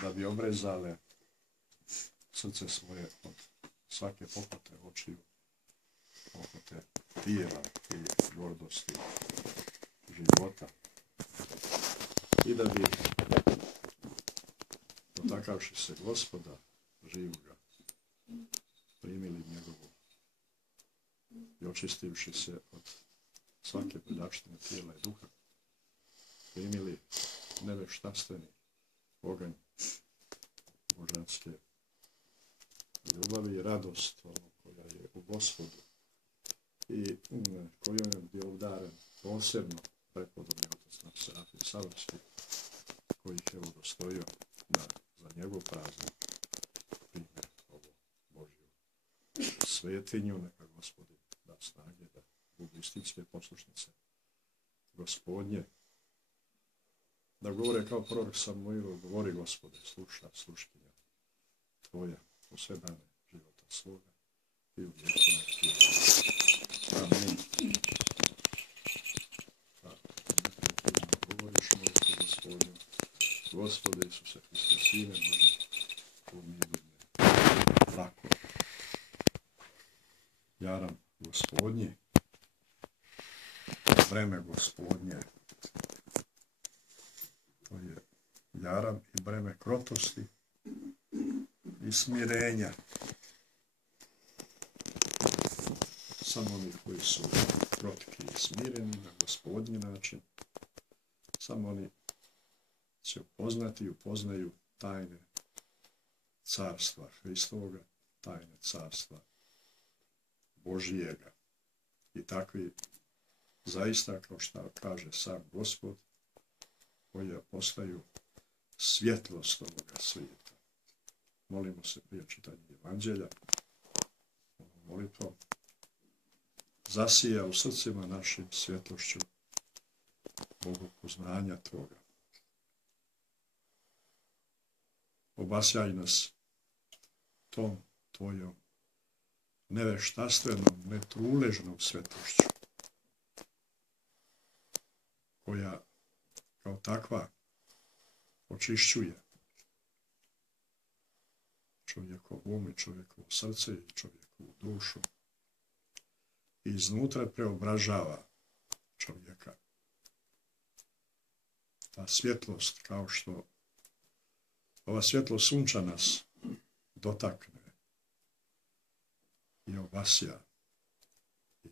da bi obrezale srce svoje od svake pohote očiju, pohote tijela i gordosti života. I da bi, dotakavši se Gospoda živoga, primili njegovu i očistivši se od svake prljavštine tijela i duha, primili neveštanstveni oganj božanske ljubavi i radost koja je u Gospodu i kojom je obdaren posebno prepodobni otac naš Serafim Savorski, koji ih je udostojio da za njegov praznik prime ovo Božju svetinju. Neka Gospodin da snage da budu istinske poslušnice Gospodnje, da govore kao prorok Samuil, govori Gospode, sluša sluškinja tvoja u sve dane života svoga i u vjekove tvoje. Amin. Govoriš molite Gospodinu, Gospode Isuse Hriste, Sine Boži, pomiluj me. Tako. Jaram Gospodnji, breme Gospodnje, to je jaram i breme krotosti i smirenja. Samo oni koji su krotki i smireni na Gospodnji način, samo oni će upoznati i upoznaju tajne carstva Hristovoga, tajne carstva Božijega. I takvi zaista, kao što kaže sam Gospod, koji postaju svjetlost ovoga svijeta. Molimo se prije čitanja Evanđelja, molitvom, zasija u srcima našim svjetlošću bogopoznanja Tvoga. Obasjaj nas tom Tvojom neveštastvenom, netruležnom svjetlošću, koja kao takva očišćuje čovjekov um i čovjekovo srce i čovjekovu dušu i iznutra preobražava čovjeka. Ta svjetlost, kao što ova svjetlost sunča nas dotakne i obasja, i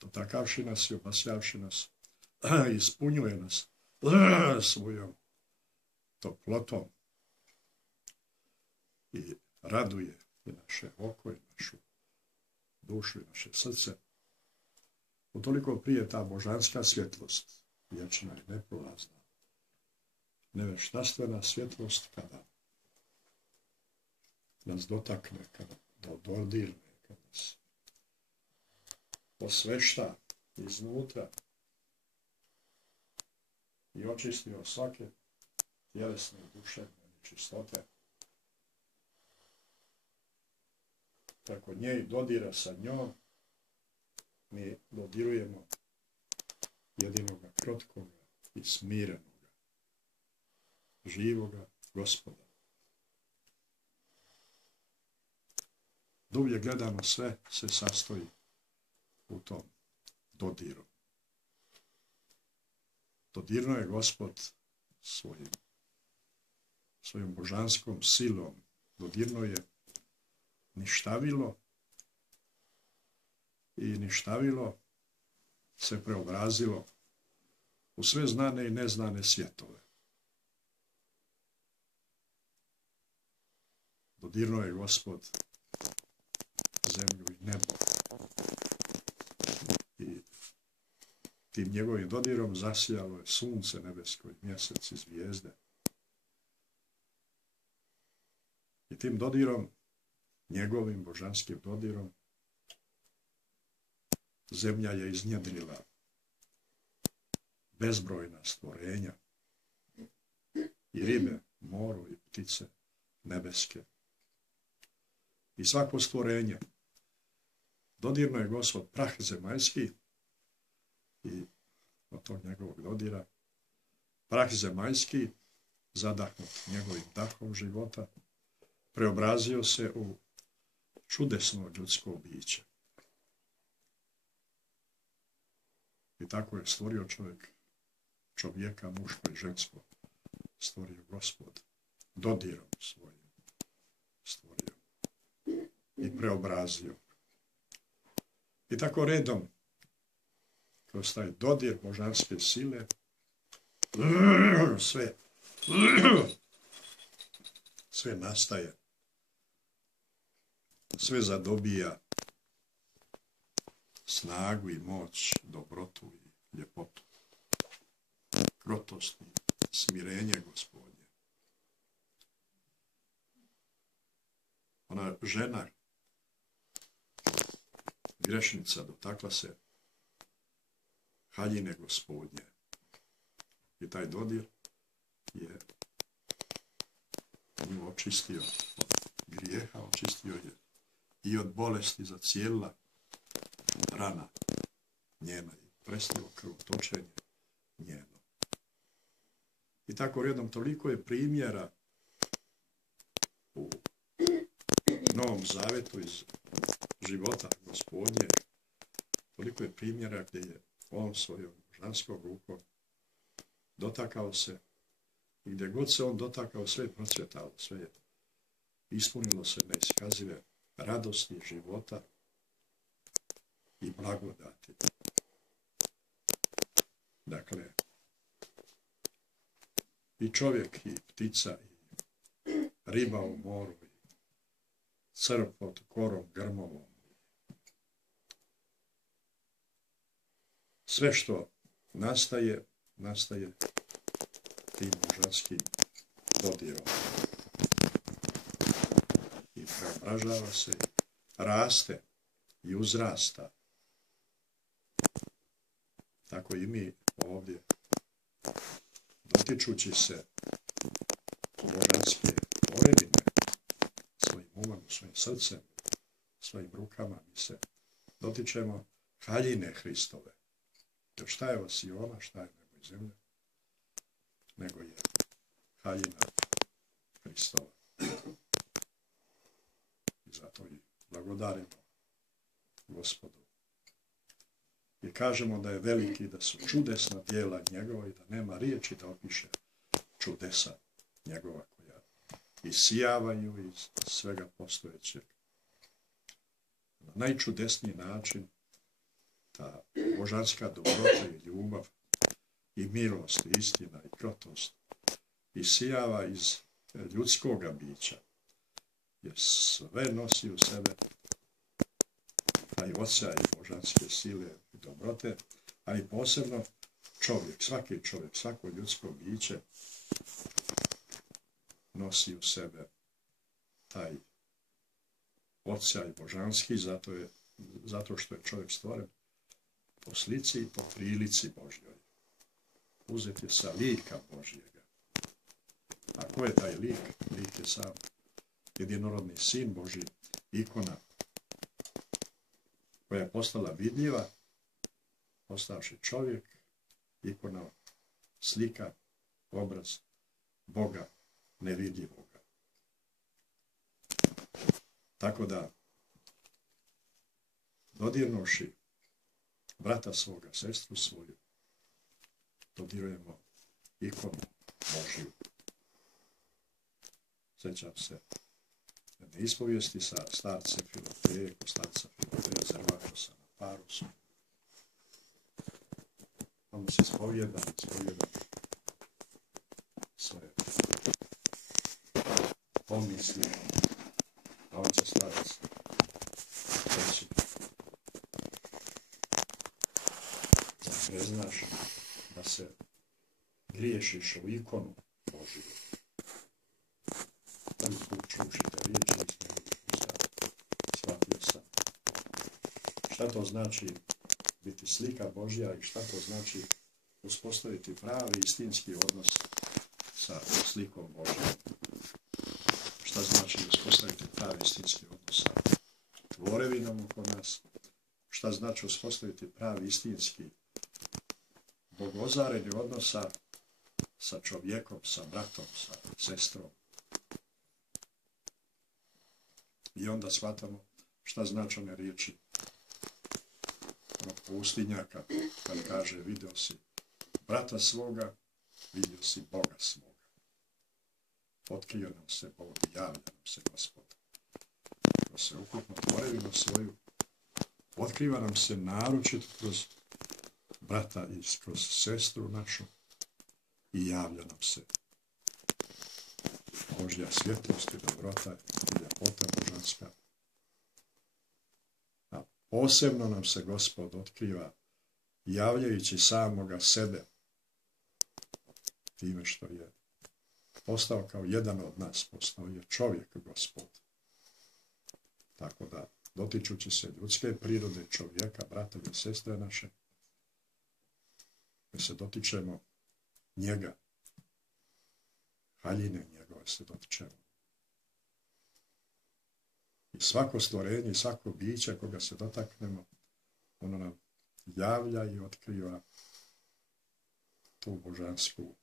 dotakavši nas i obasjavši nas, ispunjuje nas svojom toplotom i raduje i naše oko i našu dušu i naše srce. Utoliko prije ta božanska svjetlost, vječna i neprolazna, neveštanstvena svjetlost, kada nas dotakne, kada dodirne, kada nas osvešta iznutra i očisti od svake tjelesne i duševne nečistote, preko nje i dodira sa njom, mi dodirujemo jedinoga krotkoga i smirenoga, živoga Gospoda. Dublje gledano, sve se sastoji u tom dodiru. Dodirno je Gospod svojom božanskom silom, dodirno je ništavilo i ništavilo se preobrazilo u sve znane i neznane svjetove. Dodirno je Gospod zemlju i nebo i tim njegovim dodirom zasijalo je sunce nebesko i mjesec i zvijezde. I tim dodirom, njegovim božanskim dodirom, zemlja je iznjedrila bezbrojna stvorenja, i ribe, moru i ptice nebeske. I svako stvorenje dodirno je Gospod prah zemaljski i od tog njegovog dodira prah zemaljski zadahnut njegovim dahom života, preobrazio se u čudesno ljudsko biće. I tako je stvorio čovjeka, muško i žensko, stvorio Gospod, dodirom svojim stvorio i preobrazio. I tako redom, kroz taj dodir božanske sile, sve nastaje, sve zadobija snagu i moć, dobrotu i ljepotu, krotost i smirenje Gospodnje. Ona žena, grešnica, dotakla se haljine Gospodnje. I taj dodir je nju očistio od grijeha, očistio je i od bolesti, zacijelila rana njena i prestalo krvotočenje njeno. I tako redom toliko je primjera u Novom Zavetu iz života Gospodnje, toliko je primjera gdje je on svojom božanskom rukom dotakao se i gdje god se on dotakao, sve je procvjetalo, sve je ispunilo se neiskazive radosti života i blagodati. Dakle, i čovjek, i ptica, i riba u moru, i crv pod korom grmovom. Sve što nastaje tim božanskim dodirom. I preobražava se, raste i uzrasta. Tako i mi ovdje, dotičući se božanske tvorevine, svojim umom, svojim srcem, svojim rukama, mi se dotičemo haljine Hristove. Jer šta je od Siona, šta je nebo i zemlja, nego je haljina Hristova. I zato i blagodarimo Gospodu. I kažemo da je veliki, da su čudesna djela njegova i da nema riječi da opiše čudesa njegova koja isijavaju iz svega postojećeg. Na najčudesniji način ta božanska dobrota i ljubav i milost, i istina, i krotost isijava iz ljudskoga bića, jer sve nosi u sebe taj osjećaj božanske sile i dobrote, ali posebno čovjek, svaki čovjek, svako ljudsko biće nosi u sebe taj osjećaj božanski, zato što je čovjek stvoren po slici i po prilici Božjoj. Uzet je sa lika Božjega. A ko je taj lik? Lik je sam jedinorodni sin Božji, ikona koja je postala vidljiva, postavši čovjek, ikona, slika, obraz Boga nevidljivoga. Tako da, dodirnuši brata svoga, sestru svoju, dodirujemo ikonu Božju. Sjećam se jedne ispovijesti sa starcem Filoteje, kod starca Filoteja Zervakosa na Parosu. On se ispovijeda svoje pomisli, a on će starac reći: zar ne znaš da se griješiš u ikonu Božju? Prvi put čuši te riječi iz njegovih usta, shvatio sam šta to znači biti slika Božja i šta to znači uspostaviti pravi istinski odnos sa slikom Božjom. Šta znači uspostaviti pravi istinski odnos sa tvorevinom oko nas, šta znači uspostaviti pravi istinski bogozareni odnos sa sa čovjekom, sa bratom, sa sestrom. I onda shvatamo šta znači one riječi pustinjaka, kad kaže vidio si brata svoga, vidio si Boga svoga. Otkrio nam se Bog, javlja nam se Gospod. Kroz sveukupnu tvorevinu svoju, otkriva nam se naročito kroz brata i kroz sestru našu i javlja nam se Božja svjetlost i dobrota i ljepota božanska. A posebno nam se Gospod otkriva javljajući samoga sebe time što je postao kao jedan od nas, postao je čovjek Gospod. Tako da, dotičući se ljudske prirode, čovjeka, brata i sestre naše, mi se dotičemo njega, haljine njegove se dotičemo. I svako stvorenje i svako biće koga se dotaknemo, ono nam javlja i otkriva tu božansku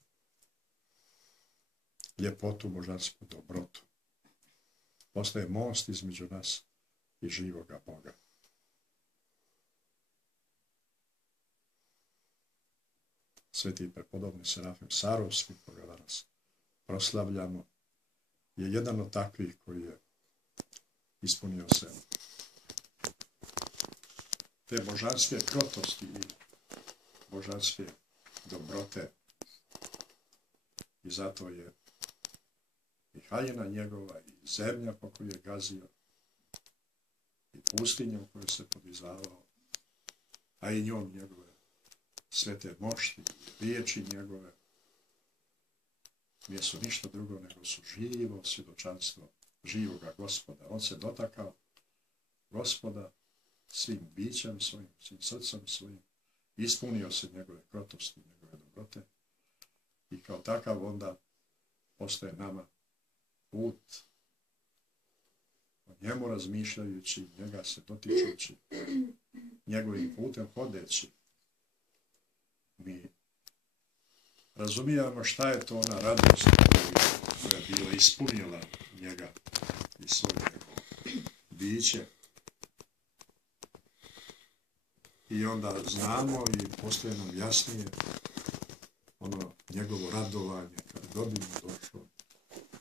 ljepotu, božansku dobrotu. Postaje most između nas i živoga Boga. Sveti prepodobni Serafim Sarovski, koga danas proslavljamo, je jedan od takvih koji je ispunio se te božanske krotosti i božanske dobrote. I zato je i haljina njegova, i zemlja po koju je gazio, i pustinja u kojoj se podizavao, a i njom njegove svete mošti, i riječi njegove, nisu ništa drugo nego su živo svjedočanstvo živoga Gospoda. On se dotakao Gospoda svim bićem svojim, svim srcem svojim, ispunio se njegove krotosti, njegove dobrote i kao takav onda postaje nama put, o njemu razmišljajući, njega se dotičući, njegovim putem hodeći. Mi razumijemo šta je to ona radost koja je bila ispunila njega i svoje biće. I onda znamo i postaje nam jasnije ono njegovo radovanje kad god bi mu došlo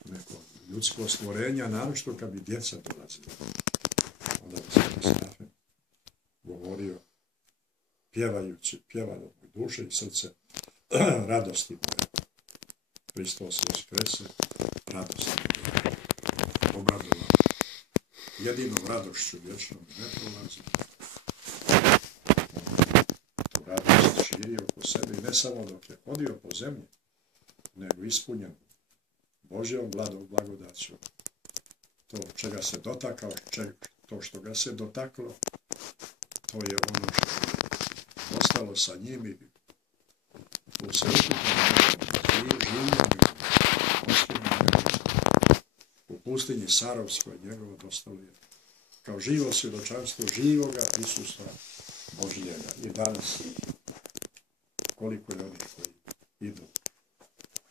neko ljudsko stvorenja, naročito kad bi djeca dolazila. Onda bi Sveti Serafim govorio, pjevajući, pjevalo moj duše i srce, radosti moje. Hristos vaskrese, radosti moje. Obradova. Jedinom radošću vječnom ne prolazi. Tu radost širio oko sebe i ne samo dok je hodio po zemlji, nego ispunjen Božjom blagodaću. To čega se dotakao, to što ga se dotaklo, to je ono što je ostalo sa njim i u sveukupnom življenju, u pustinji Sarovskoj njegovo dostalo je kao živo svjedočanstvo živoga prisustva Božjega. I danas, koliko je onih koji idu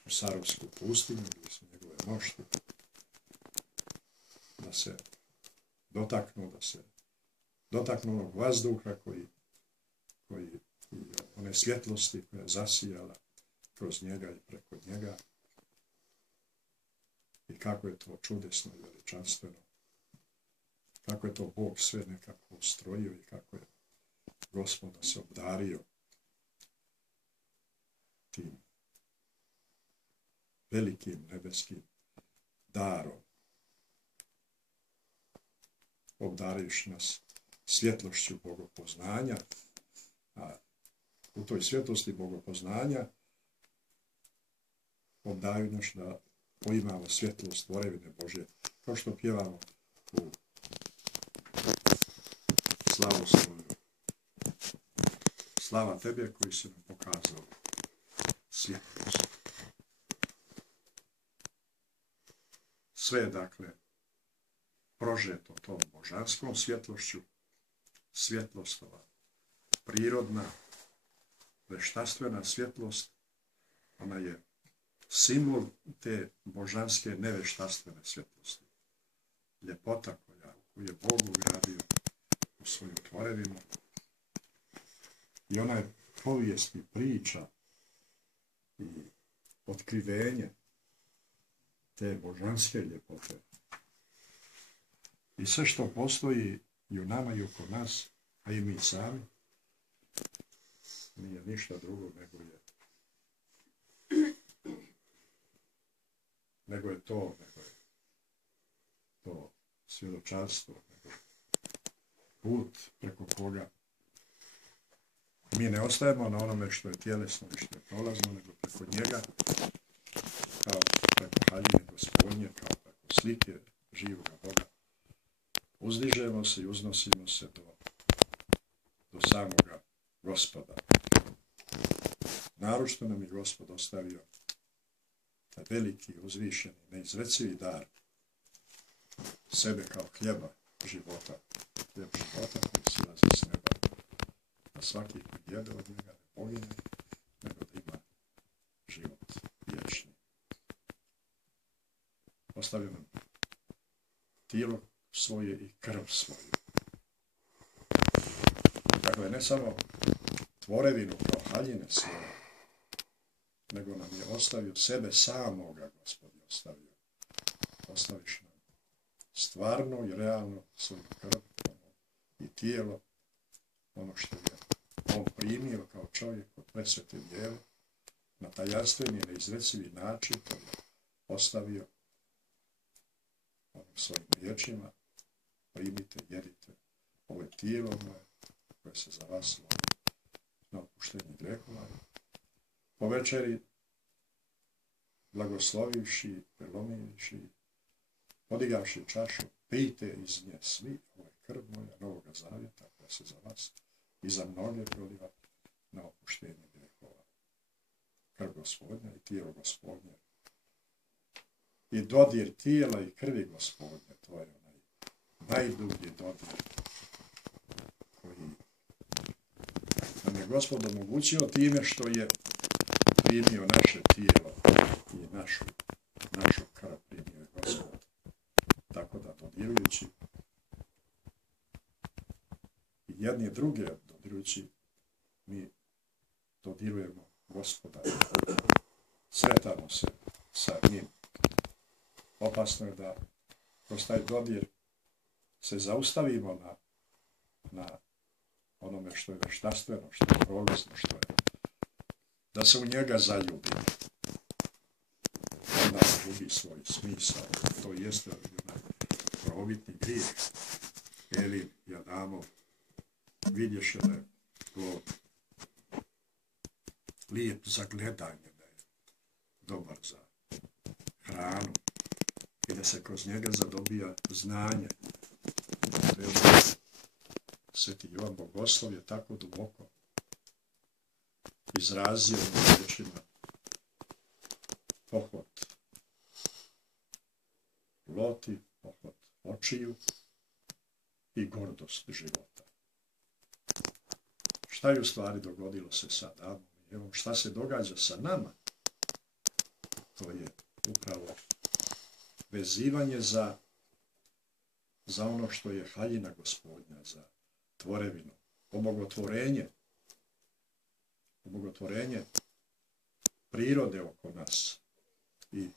u Sarovsku pustinju, gdje su njegove mošti, da se dotaknu onog vazduha koji one svjetlosti koja je zasijala kroz njega i preko njega. I kako je to čudesno i veličanstveno. Kako je to Bog sve nekako ustrojio i kako je Gospod se obdario tim velikim nebeskim darom. Obdarivši nas svjetlošću bogopoznanja, a u toj svjetlosti bogopoznanja obdaju nas da poimamo svjetlost tvorevine Božje, kao što pjevamo u slavu svoju. Slava Tebe koji si nam pokazao svjetlost. Sve je dakle prožeto tom božanskom svjetlošću, svjetlostova, prirodna, veštaštvena svjetlost, ona je simbol te božanske neveštastvene svjetlosti. Ljepota koju je Bog ugradio u svoju tvorevinu. I ona je povijest i priča i otkrivenje te božanske ljepote. I sve što postoji i u nama i oko nas, a i mi sami, nije ništa drugo nego je to svjedočanstvo, nego put preko koga mi ne ostajemo na onome što je tjelesno i što je prolazno, nego preko njega, kao preko haljine Gospodnje, kao preko slike živoga Boga. Uzdižemo se i uznosimo se do samoga Gospoda. Naročito nam je Gospod ostavio taj veliki, uzvišeni, neizrecivi dar sebe kao hljeba života. Hljeb života koji silazi s neba. Da svaki koji jede od njega ne pogine, nego da ima život vječni. Ostavio nam tijelo svoje i krv svoju. Dakle, ne samo tvorevinu kao haljine svoje, nego nam je ostavio sebe samoga, Gospod je ostavio. Ostaviš nam stvarno i realno svoju krv i tijelo, ono što je on primio kao čovjek od presvete djeve, na tajanstveni i neizrecivi način koji je ostavio onim svojim riječima: primite, jedite, ovo je tijelo moje koje se za vas lomi na opuštenje grehova. Po večeri, blagoslovivši, prelomivši, podigavši čašu, pijte iz nje svi, ovo je krv moja novoga zavjeta koja se za vas i za mnoge proliva na opuštenje grehova. Krv Gospodnja i tijelo Gospodnje. I dodir tijela i krvi Gospodnje, to je onaj najdublji dodir koji nam je Gospod omogućio time što je primio naše tijelo i našu krv primio je Gospod. Tako da dodirujući jedni druge dodirujući, mi dodirujemo Gospoda. Sretamo se sa njim. Opasno je da kroz taj dodir se zaustavimo na onome što je veštastveno, što je prolazno, što je. Da se u njega zaljubimo. Onda gubi svoj smisao. To jeste onaj prvobitni grijeh. Elin i Adamov vidješe da je plod lijep za gledanje, da je dobar za hranu i da se kroz njega zadobija znanje. Sveti Jovan Bogoslov je tako duboko izrazio u riječima pohod ploti, pohod očiju i gordost života. Šta je u stvari dogodilo se sa Adamom i Evom? Šta se događa sa nama? To je upravo vezivanje za ono što je haljina Gospodnja, za tvorevinu, obogotvorenje prirode oko nas i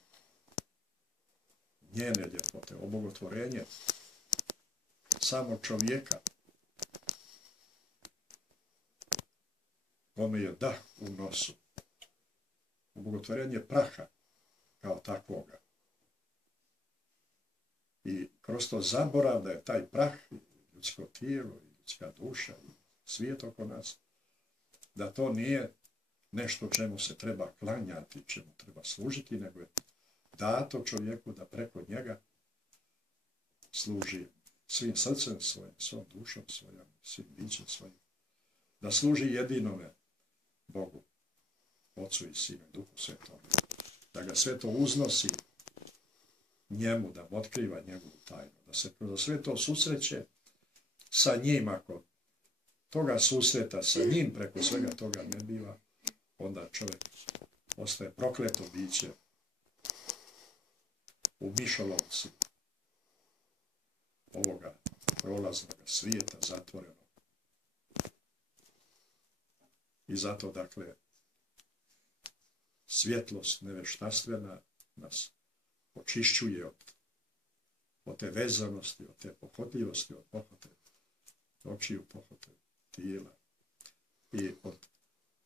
njene ljepote, obogotvorenje samog čovjeka, kome je dah u nosu, obogotvorenje praha kao takvoga. I kroz to zaborav da je taj prah, ljudsko tijelo, ljudska duša i svijet oko nas, da to nije nešto čemu se treba klanjati, čemu treba služiti, nego je dato čovjeku da preko njega služi svim srcem svojim, svom dušom svojom, svim bićem svojim, da služi jedinome Bogu, Otcu i Sinu i Duhu Svetom, da ga sve to uznosi njemu, da mu otkriva njegovu tajnu, da se kroz sve to susreće sa njim. Ako toga susreta sa njim preko svega toga ne biva, onda čovjek ostaje prokleto biće u mišolovci ovoga prolaznog svijeta zatvoreno. I zato, dakle, svjetlost neveštastvena nas očišćuje od te vezanosti, od te pohotljivosti, od pohote očiju, pohote tijela i od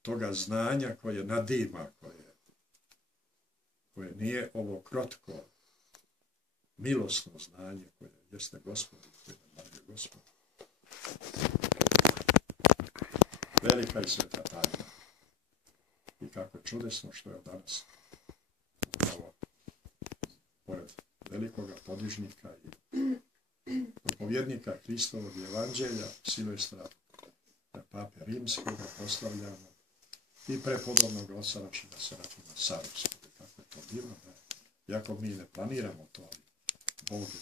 toga znanja koje nadima, koje nije ovo krotko, milosno znanje koje jeste Gospod, koje nam daje Gospod. Velika i sveta tajna. I kako je čudesno što je danas upravo pored velikoga podižnika i propovjednika Hristovog evanđelja Silvestra Pape Rimskoga proslavljamo i prepodobnog oca našega Serafima Sarovskog. Kako je to divno, iako mi ne planiramo to, ali Bog je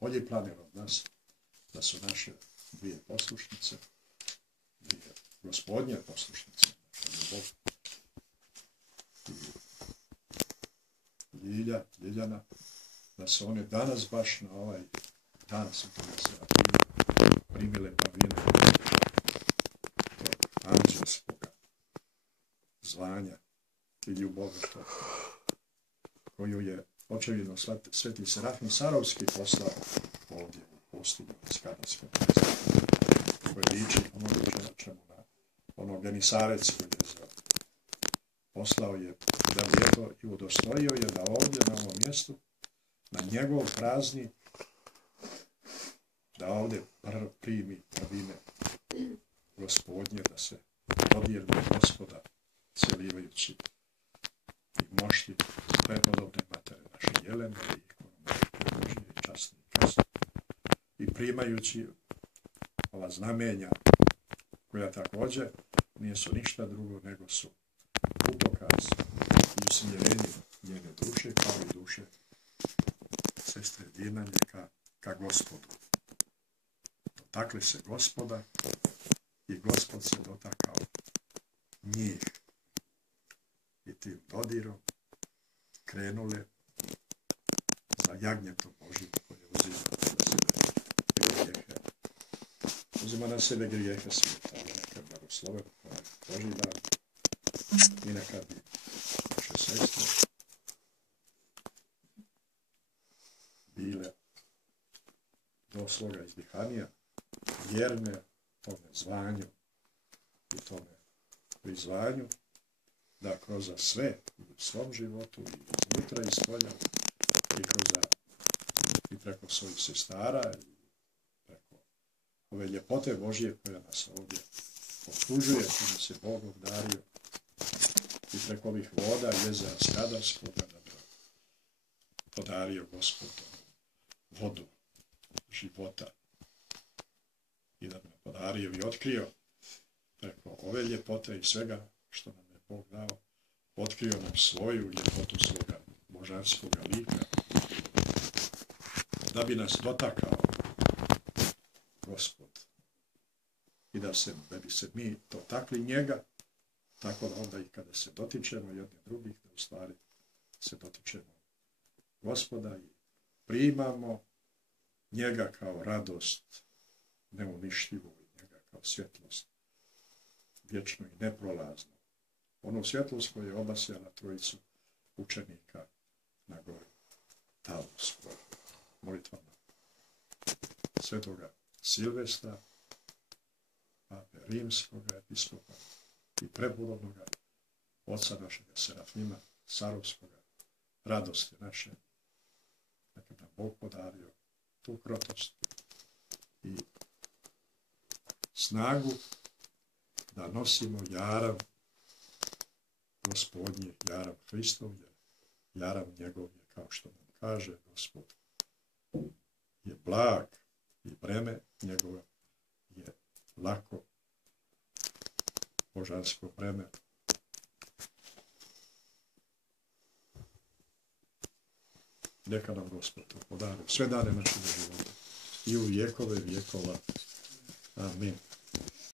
bolji planir od nas, da su naše dvije poslušnice, dvije gospodnje poslušnice, naša Ljubov i Ljiljana, da su one danas baš na ovaj dan Svetoga Serafima primile prvine tog anđelskoga zvanja i ljubovi koju je očevidno Sveti Serafim Sarovski poslao ovdje u pustinju iz Kadarskog jezera, koje liči ono Genisaretsko jezero. Poslao je da bi eto i udostojio je da ovdje na ovom mjestu, na njegov praznik, da ovdje primi prvine Gospodnje, da se dodirne Gospoda cjelivajući i mošti prepodobne matere naše Jelene i ikonu Božje i časne i kasne. I primajući ova znamenja koja također nisu ništa drugo nego su upokaz i usmjerenje njene duše kao i duše sestre Dinanje ka Gospodu. Dotakli se Gospoda i Gospod se dotakao njih. I tim dodirom krenule za jagnjetom Božjim koje uzima na sebe grijehe svijeta. Neka blagosloven ovaj Božji dan i neka bi naše sestre bile do svoga izdihanija vjerne tome zvanju i tome prizvanju, da kroz sve u svom životu i iznutra i spolja i preko svojih sestara i preko ove ljepote Božje koja nas ovdje okružuje, koja nas je Bog obdario i preko ovih voda jezera Skadarskoga da bi podario Gospod vodu života i da bi nam podario i otkrio preko ove ljepote i svega što nam je Bog dao, otkrio nam svoju ljepotu svoga božanskoga lika, da bi nas dotakao Gospod i da bi se mi dotakli njega, tako da onda i kada se dotičemo jedni drugih, da u stvari se dotičemo Gospoda i primamo njega kao radost neuništivu i njega kao svjetlost vječno i neprolazno. Onu svjetlost koja je obasjala trojicu učenika na gori Tavuskoj. Molitvama svetoga Silvestra, Pape Rimskoga episkopa i prepodobnoga oca našega Serafima Sarovskoga, radosti naše, neka nam Bog podario tu krotost i snagu da nosimo jaram Gospodnji, jaram Hristov, jaram njegov je, kao što nam kaže Gospod, je blag i breme njegova je lako, božansko breme. Neka nam Gospod to podari sve dane našega života i u vjekove vjekova. Amin.